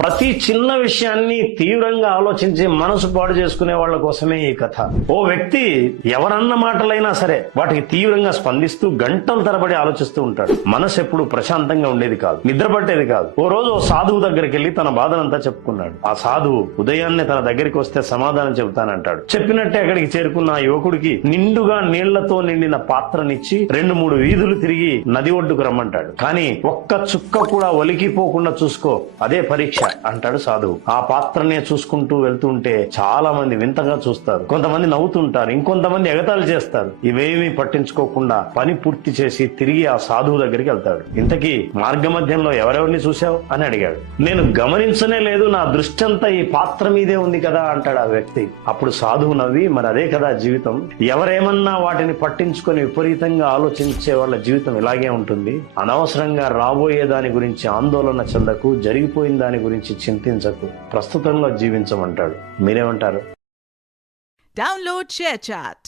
ప్రతి చిన్న విషయాన్ని తీవ్రంగా ఆలోచించి మనసు పాడు చేసుకునే వాళ్ళ కోసమే ఈ కథ. ఓ వ్యక్తి ఎవరన్న మాటలైనా సరే వాటికి తీవ్రంగా స్పందిస్తూ గంటల తరబడి ఆలోచిస్తూ ఉంటాడు. మనసు ఎప్పుడు ప్రశాంతంగా ఉండేది కాదు, నిద్ర పట్టేది కాదు. ఓ రోజు ఓ సాధువు దగ్గరికి వెళ్లి తన బాధనంతా చెప్పుకున్నాడు. ఆ సాధువు ఉదయాన్నే తన దగ్గరికి వస్తే సమాధానం చెబుతానంటాడు. చెప్పినట్టే అక్కడికి చేరుకున్న ఆ యువకుడికి నిండుగా నీళ్లతో నిండిన పాత్రనిచ్చి 2-3 వీధులు తిరిగి నది ఒడ్డుకు రమ్మంటాడు. కానీ ఒక్క చుక్క కూడా ఒలికిపోకుండా చూసుకో, అదే పరీక్ష అంటాడు సాధువు. ఆ పాత్రనే చూసుకుంటూ వెళ్తుంటే చాలా మంది వింతగా చూస్తారు, కొంతమంది నవ్వుతుంటారు, ఇంకొంతమంది ఎగతాళి చేస్తారు. ఇవేమీ పట్టించుకోకుండా పని పూర్తి చేసి తిరిగి ఆ సాధువు దగ్గరికి వెళ్తాడు. ఇంతకీ మార్గ మధ్యంలో ఎవరెవరిని చూశావు అని అడిగాడు. నేను గమనించనే లేదు, నా దృష్టి అంతా ఈ పాత్ర మీదే ఉంది కదా అంటాడు ఆ వ్యక్తి. అప్పుడు సాధువు నవ్వి, మరి అదే కదా జీవితం, ఎవరేమన్నా వాటిని పట్టించుకొని విపరీతంగా ఆలోచించే వాళ్ళ జీవితం ఇలాగే ఉంటుంది. అనవసరంగా రాబోయే దాని గురించి ఆందోళన చెందకు, జరిగిపోయిన దాని గురించి చింతించకు, ప్రస్తుతంలో జీవించమంటాడు. మీరేమంటారు? Download ShareChat.